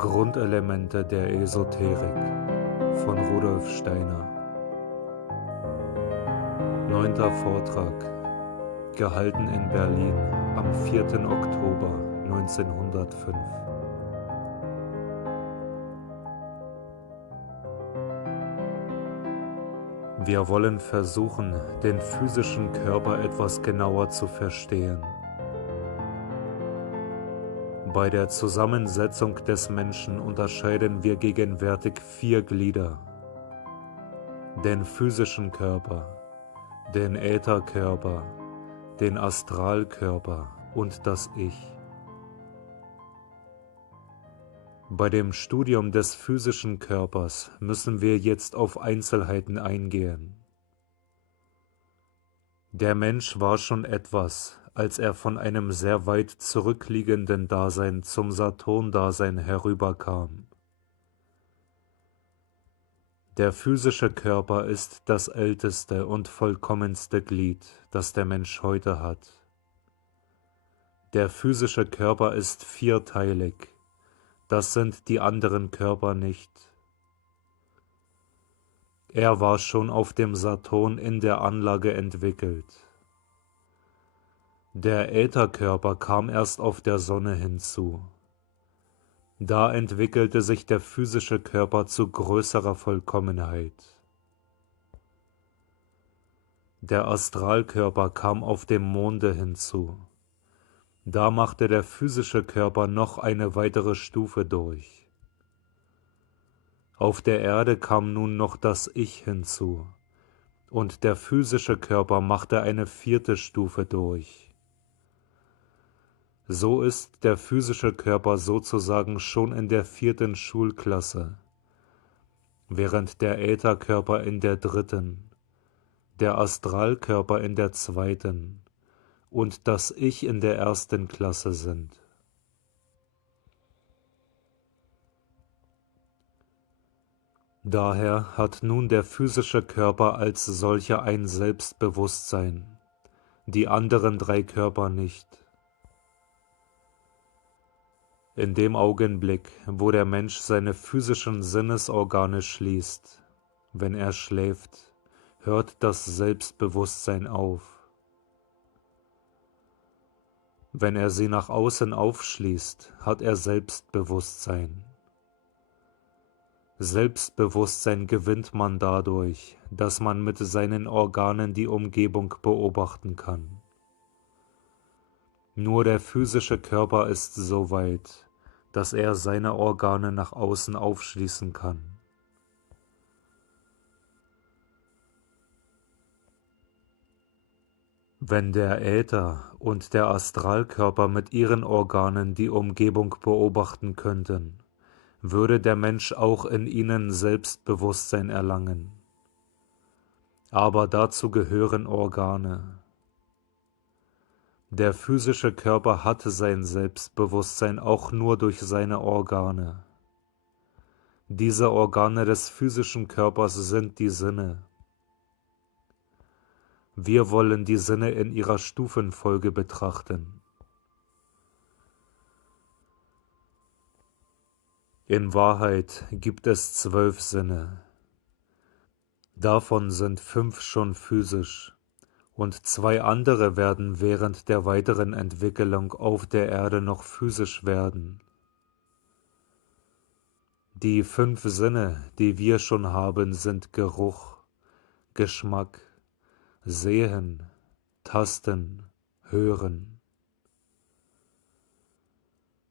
Grundelemente der Esoterik von Rudolf Steiner. 9. Vortrag, gehalten in Berlin am 4. Oktober 1905. Wir wollen versuchen, den physischen Körper etwas genauer zu verstehen. Bei der Zusammensetzung des Menschen unterscheiden wir gegenwärtig 4 Glieder: den physischen Körper, den Ätherkörper, den Astralkörper und das Ich. Bei dem Studium des physischen Körpers müssen wir jetzt auf Einzelheiten eingehen. Der Mensch war schon etwas, als er von einem sehr weit zurückliegenden Dasein zum Saturn-Dasein herüberkam. Der physische Körper ist das älteste und vollkommenste Glied, das der Mensch heute hat. Der physische Körper ist vierteilig, das sind die anderen Körper nicht. Er war schon auf dem Saturn in der Anlage entwickelt. Der Ätherkörper kam erst auf der Sonne hinzu. Da entwickelte sich der physische Körper zu größerer Vollkommenheit. Der Astralkörper kam auf dem Monde hinzu. Da machte der physische Körper noch eine weitere Stufe durch. Auf der Erde kam nun noch das Ich hinzu, und der physische Körper machte eine 4. Stufe durch. So ist der physische Körper sozusagen schon in der 4. Schulklasse, während der Ätherkörper in der 3., der Astralkörper in der 2. und das Ich in der 1. Klasse sind. Daher hat nun der physische Körper als solcher ein Selbstbewusstsein, die anderen 3 Körper nicht. In dem Augenblick, wo der Mensch seine physischen Sinnesorgane schließt, wenn er schläft, hört das Selbstbewusstsein auf. Wenn er sie nach außen aufschließt, hat er Selbstbewusstsein. Selbstbewusstsein gewinnt man dadurch, dass man mit seinen Organen die Umgebung beobachten kann. Nur der physische Körper ist so weit, dass er seine Organe nach außen aufschließen kann. Wenn der Äther und der Astralkörper mit ihren Organen die Umgebung beobachten könnten, würde der Mensch auch in ihnen Selbstbewusstsein erlangen. Aber dazu gehören Organe. Der physische Körper hat sein Selbstbewusstsein auch nur durch seine Organe. Diese Organe des physischen Körpers sind die Sinne. Wir wollen die Sinne in ihrer Stufenfolge betrachten. In Wahrheit gibt es 12 Sinne. Davon sind 5 schon physisch, und 2 andere werden während der weiteren Entwicklung auf der Erde noch physisch werden. Die 5 Sinne, die wir schon haben, sind Geruch, Geschmack, Sehen, Tasten, Hören.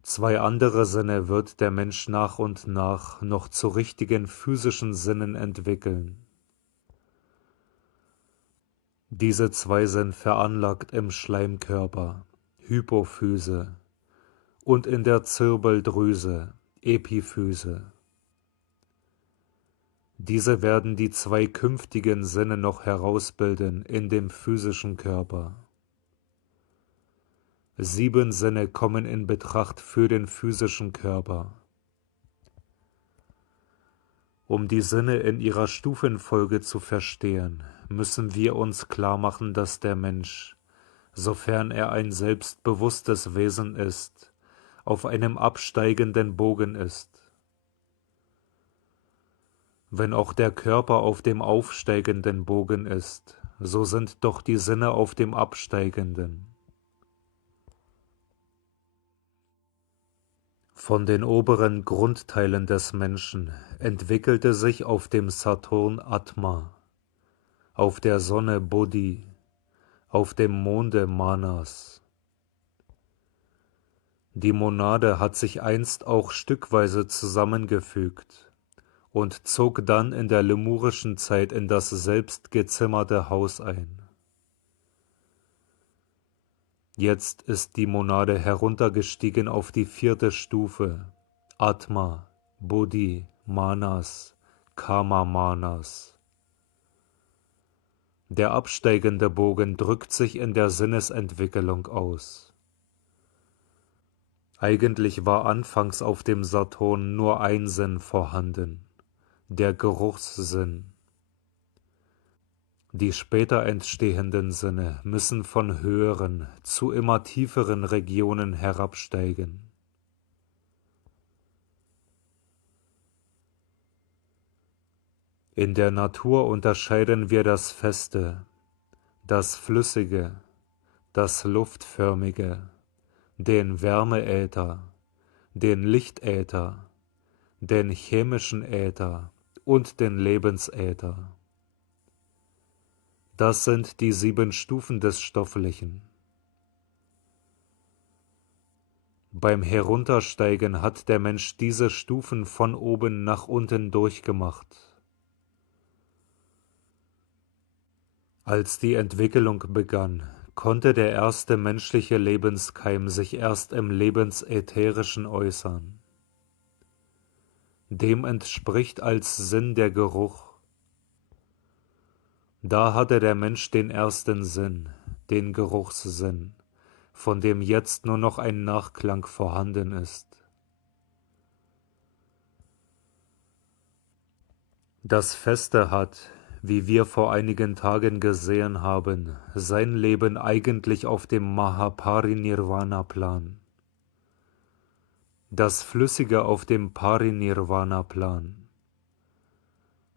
2 andere Sinne wird der Mensch nach und nach noch zu richtigen physischen Sinnen entwickeln. Diese 2 sind veranlagt im Schleimkörper, Hypophyse, und in der Zirbeldrüse, Epiphyse. Diese werden die 2 künftigen Sinne noch herausbilden in dem physischen Körper. 7 Sinne kommen in Betracht für den physischen Körper. Um die Sinne in ihrer Stufenfolge zu verstehen, müssen wir uns klarmachen, dass der Mensch, sofern er ein selbstbewusstes Wesen ist, auf einem absteigenden Bogen ist. Wenn auch der Körper auf dem aufsteigenden Bogen ist, so sind doch die Sinne auf dem absteigenden. Von den oberen Grundteilen des Menschen entwickelte sich auf dem Saturn Atma, auf der Sonne Bodhi, auf dem Monde Manas. Die Monade hat sich einst auch stückweise zusammengefügt und zog dann in der lemurischen Zeit in das selbst gezimmerte Haus ein. Jetzt ist die Monade heruntergestiegen auf die 4. Stufe, Atma, Bodhi, Manas, Kama Manas. Der absteigende Bogen drückt sich in der Sinnesentwicklung aus. Eigentlich war anfangs auf dem Saturn nur ein Sinn vorhanden, der Geruchssinn. Die später entstehenden Sinne müssen von höheren zu immer tieferen Regionen herabsteigen. In der Natur unterscheiden wir das Feste, das Flüssige, das Luftförmige, den Wärmeäther, den Lichtäther, den chemischen Äther und den Lebensäther. Das sind die 7 Stufen des Stofflichen. Beim Heruntersteigen hat der Mensch diese Stufen von oben nach unten durchgemacht. Als die Entwicklung begann, konnte der erste menschliche Lebenskeim sich erst im Lebensätherischen äußern. Dem entspricht als Sinn der Geruch. Da hatte der Mensch den ersten Sinn, den Geruchssinn, von dem jetzt nur noch ein Nachklang vorhanden ist. Das Feste hat, wie wir vor einigen Tagen gesehen haben, sein Leben eigentlich auf dem Mahaparinirvana-Plan. Das Flüssige auf dem Parinirvana-Plan.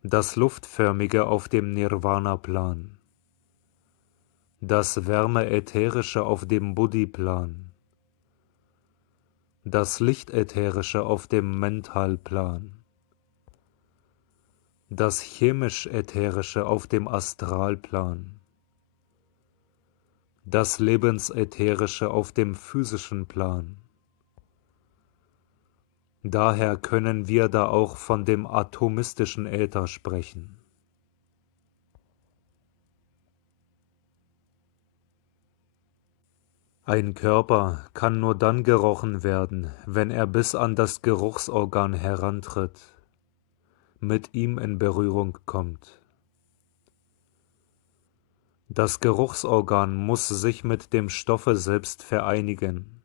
Das Luftförmige auf dem Nirvana-Plan. Das Wärmeätherische auf dem Buddhi-Plan. Das Lichtätherische auf dem Mentalplan. Das chemisch-ätherische auf dem Astralplan. Das Lebensätherische auf dem physischen Plan. Daher können wir da auch von dem atomistischen Äther sprechen. Ein Körper kann nur dann gerochen werden, wenn er bis an das Geruchsorgan herantritt, mit ihm in Berührung kommt. Das Geruchsorgan muss sich mit dem Stoffe selbst vereinigen.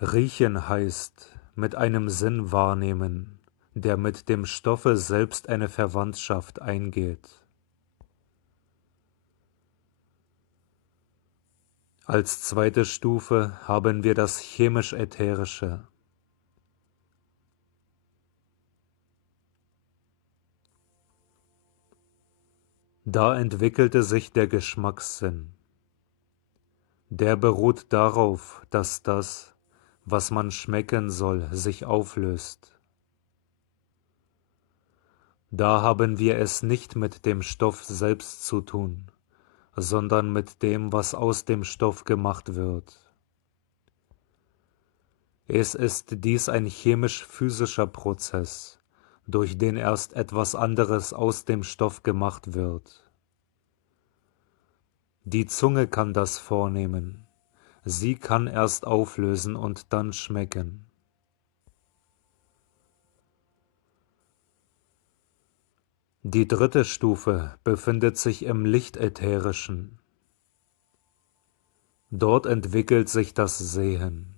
Riechen heißt mit einem Sinn wahrnehmen, der mit dem Stoffe selbst eine Verwandtschaft eingeht. Als zweite Stufe haben wir das chemisch-ätherische. Da entwickelte sich der Geschmackssinn. Der beruht darauf, dass das, was man schmecken soll, sich auflöst. Da haben wir es nicht mit dem Stoff selbst zu tun, sondern mit dem, was aus dem Stoff gemacht wird. Es ist dies ein chemisch-physischer Prozess, durch den erst etwas anderes aus dem Stoff gemacht wird. Die Zunge kann das vornehmen. Sie kann erst auflösen und dann schmecken. Die dritte Stufe befindet sich im Lichtätherischen. Dort entwickelt sich das Sehen.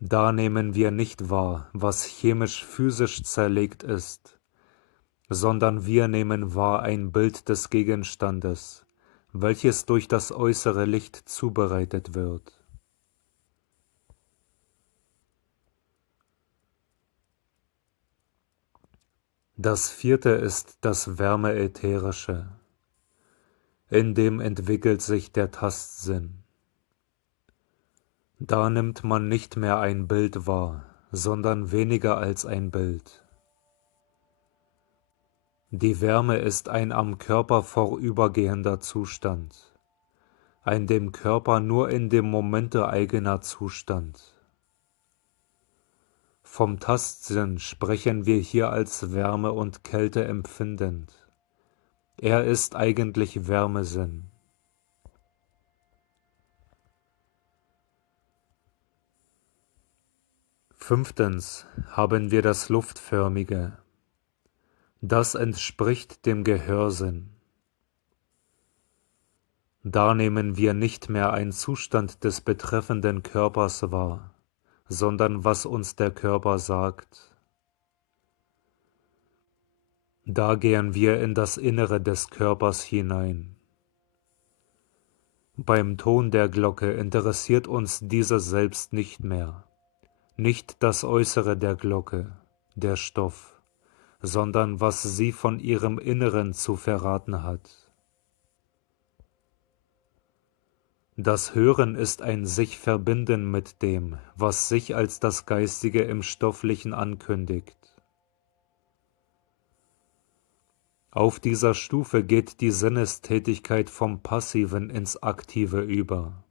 Da nehmen wir nicht wahr, was chemisch-physisch zerlegt ist, sondern wir nehmen wahr ein Bild des Gegenstandes, welches durch das äußere Licht zubereitet wird. Das vierte ist das Wärmeätherische. In dem entwickelt sich der Tastsinn. Da nimmt man nicht mehr ein Bild wahr, sondern weniger als ein Bild. Die Wärme ist ein am Körper vorübergehender Zustand, ein dem Körper nur in dem Momente eigener Zustand. Vom Tastsinn sprechen wir hier als Wärme und Kälte empfindend. Er ist eigentlich Wärmesinn. Fünftens haben wir das Luftförmige. Das entspricht dem Gehörsinn. Da nehmen wir nicht mehr einen Zustand des betreffenden Körpers wahr, sondern was uns der Körper sagt. Da gehen wir in das Innere des Körpers hinein. Beim Ton der Glocke interessiert uns dieses Selbst nicht mehr, nicht das Äußere der Glocke, der Stoff, sondern was sie von ihrem Inneren zu verraten hat. Das Hören ist ein sich verbinden mit dem, was sich als das Geistige im Stofflichen ankündigt. Auf dieser Stufe geht die Sinnestätigkeit vom Passiven ins Aktive über.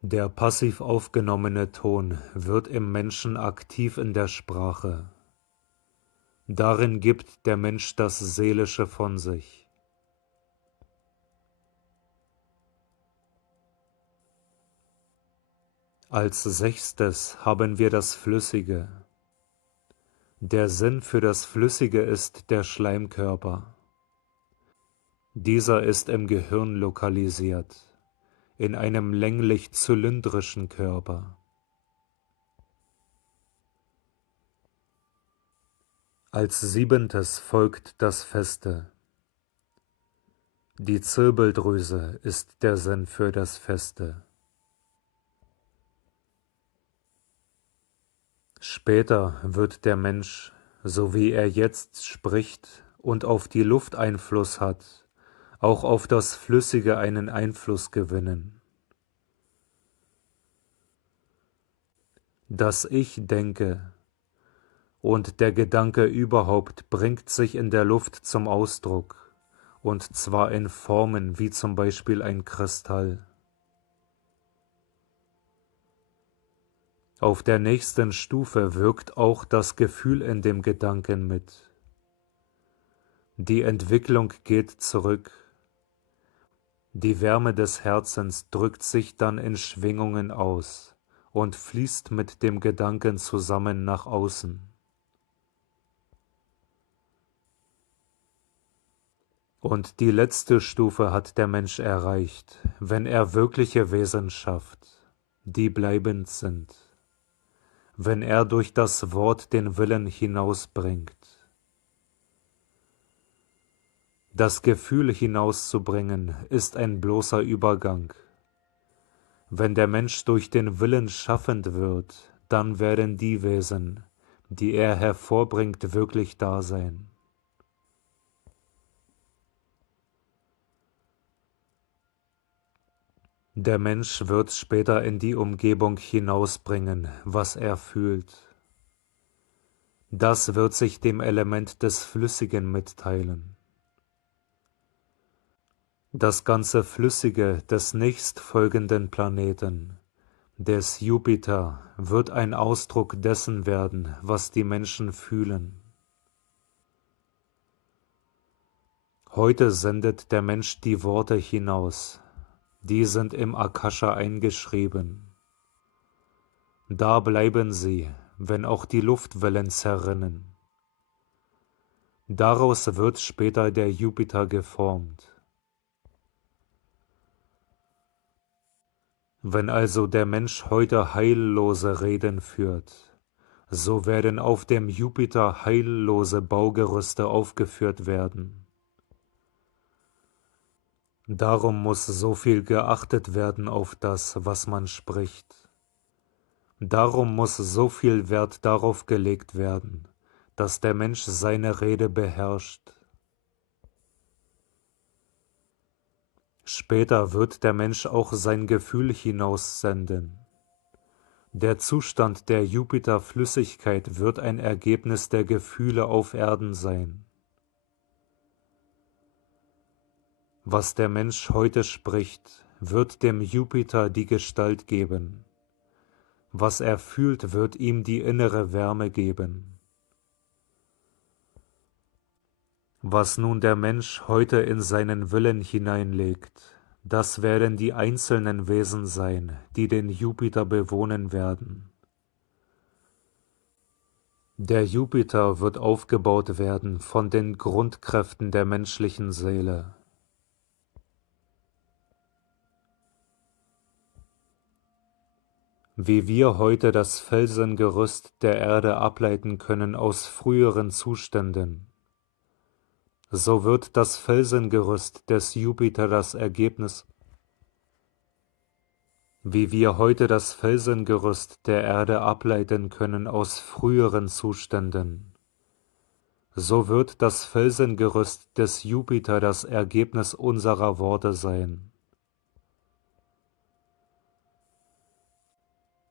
Der passiv aufgenommene Ton wird im Menschen aktiv in der Sprache. Darin gibt der Mensch das Seelische von sich. Als sechstes haben wir das Flüssige. Der Sinn für das Flüssige ist der Schleimkörper. Dieser ist im Gehirn lokalisiert, in einem länglich-zylindrischen Körper. Als siebentes folgt das Feste. Die Zirbeldrüse ist der Sinn für das Feste. Später wird der Mensch, so wie er jetzt spricht und auf die Luft Einfluss hat, auch auf das Flüssige einen Einfluss gewinnen. Das Ich denke und der Gedanke überhaupt bringt sich in der Luft zum Ausdruck, und zwar in Formen wie zum Beispiel ein Kristall. Auf der nächsten Stufe wirkt auch das Gefühl in dem Gedanken mit. Die Entwicklung geht zurück. Die Wärme des Herzens drückt sich dann in Schwingungen aus und fließt mit dem Gedanken zusammen nach außen. Und die letzte Stufe hat der Mensch erreicht, wenn er wirkliche Wesen schafft, die bleibend sind, wenn er durch das Wort den Willen hinausbringt. Das Gefühl hinauszubringen ist ein bloßer Übergang. Wenn der Mensch durch den Willen schaffend wird, dann werden die Wesen, die er hervorbringt, wirklich da sein. Der Mensch wird später in die Umgebung hinausbringen, was er fühlt. Das wird sich dem Element des Flüssigen mitteilen. Das ganze Flüssige des nächstfolgenden Planeten, des Jupiter, wird ein Ausdruck dessen werden, was die Menschen fühlen. Heute sendet der Mensch die Worte hinaus, die sind im Akasha eingeschrieben. Da bleiben sie, wenn auch die Luftwellen zerrinnen. Daraus wird später der Jupiter geformt. Wenn also der Mensch heute heillose Reden führt, so werden auf dem Jupiter heillose Baugerüste aufgeführt werden. Darum muss so viel geachtet werden auf das, was man spricht. Darum muss so viel Wert darauf gelegt werden, dass der Mensch seine Rede beherrscht. Später wird der Mensch auch sein Gefühl hinaussenden. Der Zustand der Jupiterflüssigkeit wird ein Ergebnis der Gefühle auf Erden sein. Was der Mensch heute spricht, wird dem Jupiter die Gestalt geben. Was er fühlt, wird ihm die innere Wärme geben. Was nun der Mensch heute in seinen Willen hineinlegt, das werden die einzelnen Wesen sein, die den Jupiter bewohnen werden. Der Jupiter wird aufgebaut werden von den Grundkräften der menschlichen Seele. Wie wir heute das Felsengerüst der Erde ableiten können aus früheren Zuständen, so wird das Felsengerüst des Jupiter das Ergebnis, wie wir heute das Felsengerüst der Erde ableiten können aus früheren Zuständen, so wird das Felsengerüst des Jupiter das Ergebnis unserer Worte sein.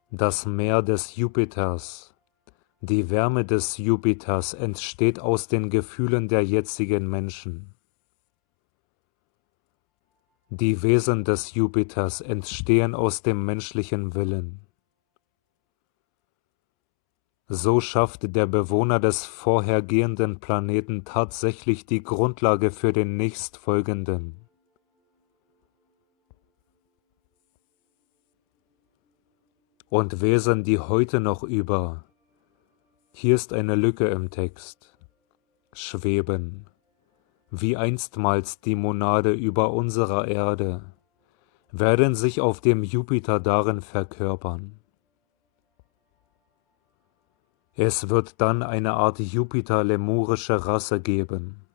Das Meer des Jupiters, die Wärme des Jupiters entsteht aus den Gefühlen der jetzigen Menschen. Die Wesen des Jupiters entstehen aus dem menschlichen Willen. So schafft der Bewohner des vorhergehenden Planeten tatsächlich die Grundlage für den nächstfolgenden. Und Wesen, die heute noch hier ist eine Lücke im Text, schweben, wie einstmals die Monade über unserer Erde, werden sich auf dem Jupiter darin verkörpern. Es wird dann eine Art Jupiter-lemurische Rasse geben.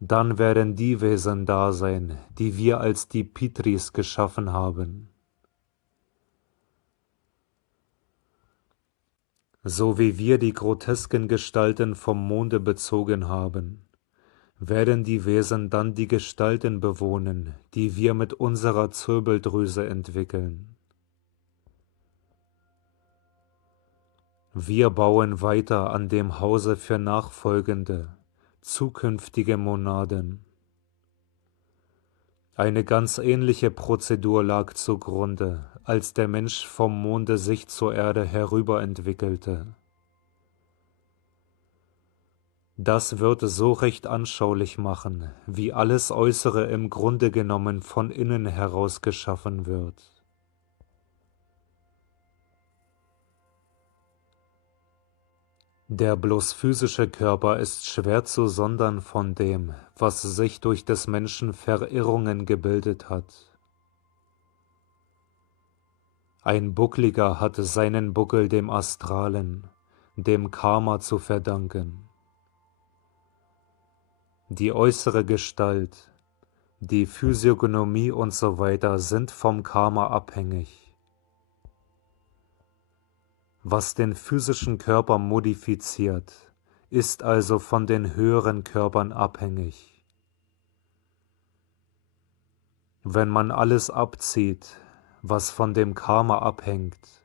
Dann werden die Wesen da sein, die wir als die Pitris geschaffen haben. So wie wir die grotesken Gestalten vom Monde bezogen haben, werden die Wesen dann die Gestalten bewohnen, die wir mit unserer Zirbeldrüse entwickeln. Wir bauen weiter an dem Hause für nachfolgende, zukünftige Monaden. Eine ganz ähnliche Prozedur lag zugrunde, als der Mensch vom Monde sich zur Erde herüber entwickelte. Das wird so recht anschaulich machen, wie alles Äußere im Grunde genommen von innen heraus geschaffen wird. Der bloß physische Körper ist schwer zu sondern von dem, was sich durch des Menschen Verirrungen gebildet hat. Ein Buckliger hat seinen Buckel dem Astralen, dem Karma zu verdanken. Die äußere Gestalt, die Physiognomie und so weiter sind vom Karma abhängig. Was den physischen Körper modifiziert, ist also von den höheren Körpern abhängig. Wenn man alles abzieht, was von dem Karma abhängt,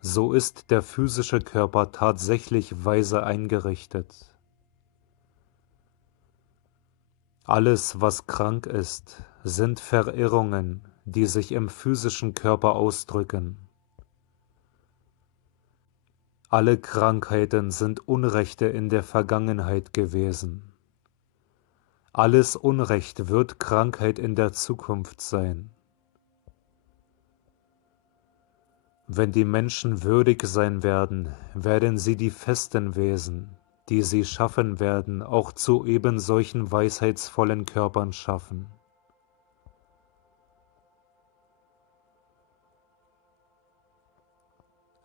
so ist der physische Körper tatsächlich weise eingerichtet. Alles, was krank ist, sind Verirrungen, die sich im physischen Körper ausdrücken. Alle Krankheiten sind Unrechte in der Vergangenheit gewesen. Alles Unrecht wird Krankheit in der Zukunft sein. Wenn die Menschen würdig sein werden, werden sie die festen Wesen, die sie schaffen werden, auch zu eben solchen weisheitsvollen Körpern schaffen.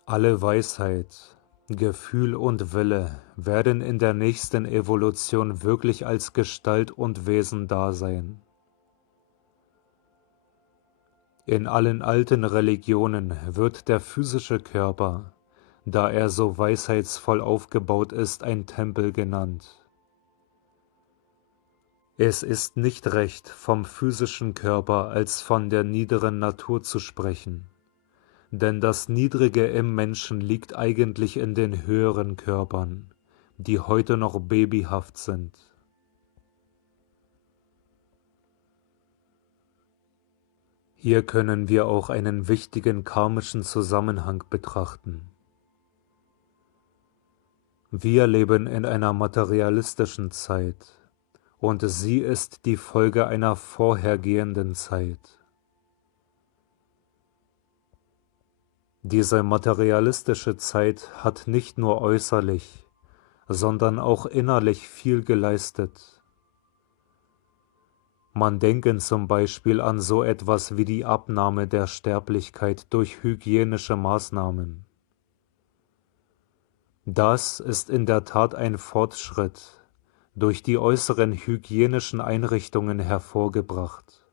Alle Weisheit, Gefühl und Wille werden in der nächsten Evolution wirklich als Gestalt und Wesen da sein. In allen alten Religionen wird der physische Körper, da er so weisheitsvoll aufgebaut ist, ein Tempel genannt. Es ist nicht recht, vom physischen Körper als von der niederen Natur zu sprechen, denn das Niedrige im Menschen liegt eigentlich in den höheren Körpern, die heute noch babyhaft sind. Hier können wir auch einen wichtigen karmischen Zusammenhang betrachten. Wir leben in einer materialistischen Zeit, und sie ist die Folge einer vorhergehenden Zeit. Diese materialistische Zeit hat nicht nur äußerlich, sondern auch innerlich viel geleistet. Man denke zum Beispiel an so etwas wie die Abnahme der Sterblichkeit durch hygienische Maßnahmen. Das ist in der Tat ein Fortschritt, durch die äußeren hygienischen Einrichtungen hervorgebracht.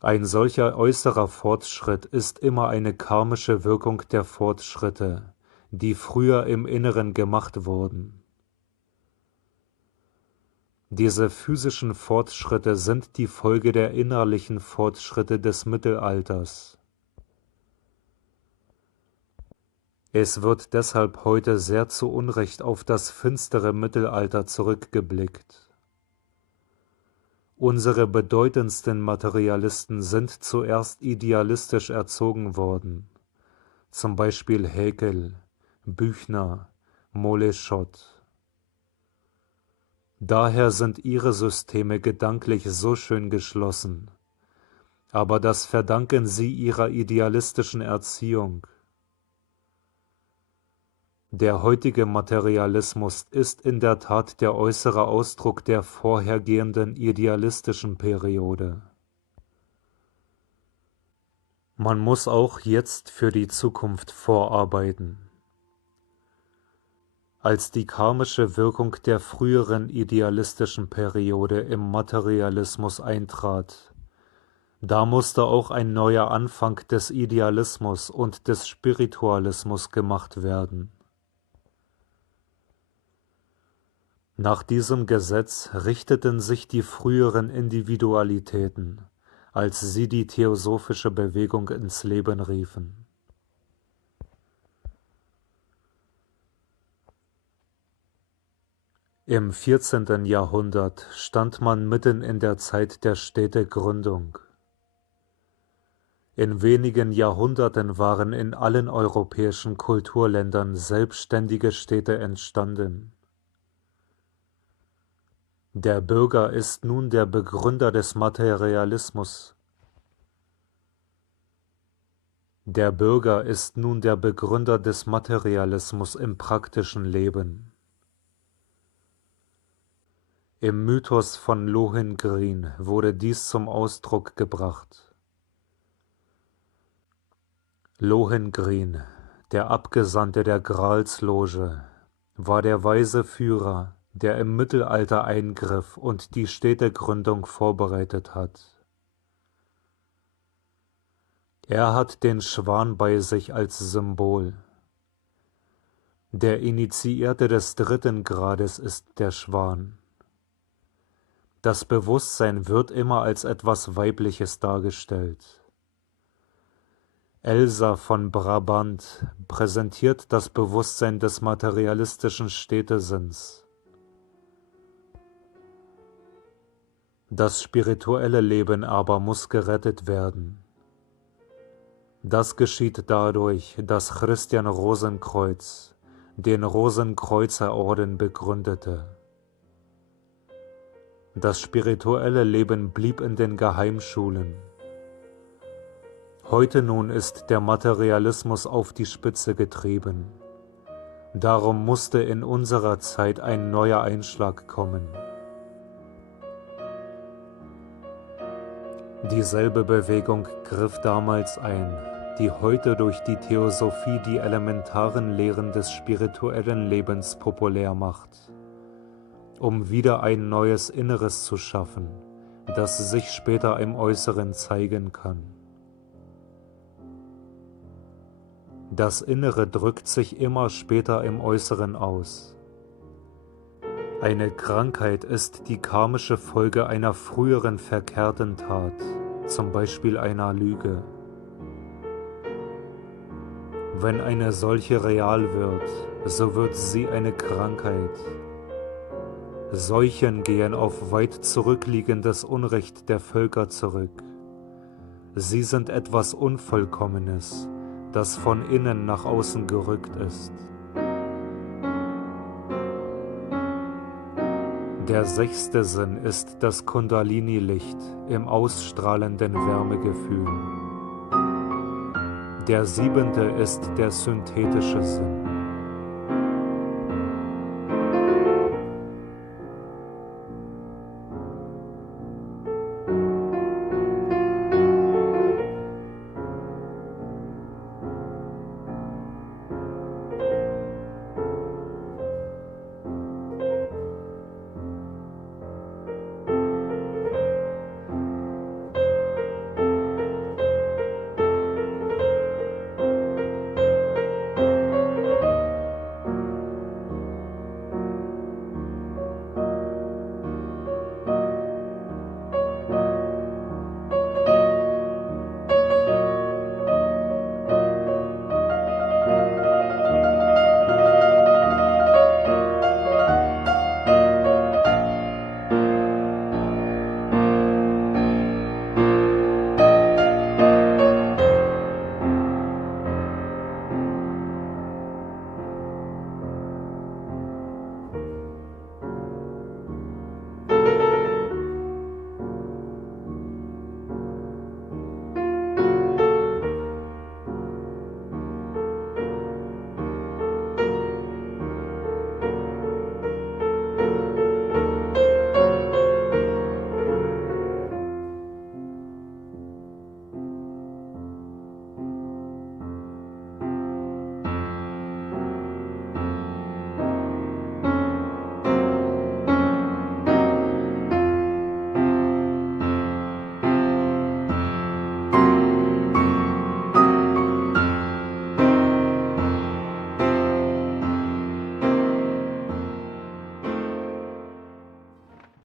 Ein solcher äußerer Fortschritt ist immer eine karmische Wirkung der Fortschritte, die früher im Inneren gemacht wurden. Diese physischen Fortschritte sind die Folge der innerlichen Fortschritte des Mittelalters. Es wird deshalb heute sehr zu Unrecht auf das finstere Mittelalter zurückgeblickt. Unsere bedeutendsten Materialisten sind zuerst idealistisch erzogen worden, zum Beispiel Haeckel, Büchner, Moleschott. Daher sind ihre Systeme gedanklich so schön geschlossen, aber das verdanken sie ihrer idealistischen Erziehung. Der heutige Materialismus ist in der Tat der äußere Ausdruck der vorhergehenden idealistischen Periode. Man muss auch jetzt für die Zukunft vorarbeiten. Als die karmische Wirkung der früheren idealistischen Periode im Materialismus eintrat, da musste auch ein neuer Anfang des Idealismus und des Spiritualismus gemacht werden. Nach diesem Gesetz richteten sich die früheren Individualitäten, als sie die theosophische Bewegung ins Leben riefen. Im 14. Jahrhundert stand man mitten in der Zeit der Städtegründung. In wenigen Jahrhunderten waren in allen europäischen Kulturländern selbstständige Städte entstanden. Der Bürger ist nun der Begründer des Materialismus. Der Bürger ist nun der Begründer des Materialismus im praktischen Leben. Im Mythos von Lohengrin wurde dies zum Ausdruck gebracht. Lohengrin, der Abgesandte der Gralsloge, war der weise Führer, der im Mittelalter eingriff und die Städtegründung vorbereitet hat. Er hat den Schwan bei sich als Symbol. Der Initiierte des 3. Grades ist der Schwan. Das Bewusstsein wird immer als etwas Weibliches dargestellt. Elsa von Brabant präsentiert das Bewusstsein des materialistischen Städtesinns. Das spirituelle Leben aber muss gerettet werden. Das geschieht dadurch, dass Christian Rosenkreuz den Rosenkreuzerorden begründete. Das spirituelle Leben blieb in den Geheimschulen. Heute nun ist der Materialismus auf die Spitze getrieben. Darum musste in unserer Zeit ein neuer Einschlag kommen. Dieselbe Bewegung griff damals ein, die heute durch die Theosophie die elementaren Lehren des spirituellen Lebens populär macht, um wieder ein neues Inneres zu schaffen, das sich später im Äußeren zeigen kann. Das Innere drückt sich immer später im Äußeren aus. Eine Krankheit ist die karmische Folge einer früheren verkehrten Tat, zum Beispiel einer Lüge. Wenn eine solche real wird, so wird sie eine Krankheit. Seuchen gehen auf weit zurückliegendes Unrecht der Völker zurück. Sie sind etwas Unvollkommenes, das von innen nach außen gerückt ist. Der 6. Sinn ist das Kundalini-Licht im ausstrahlenden Wärmegefühl. Der 7. ist der synthetische Sinn.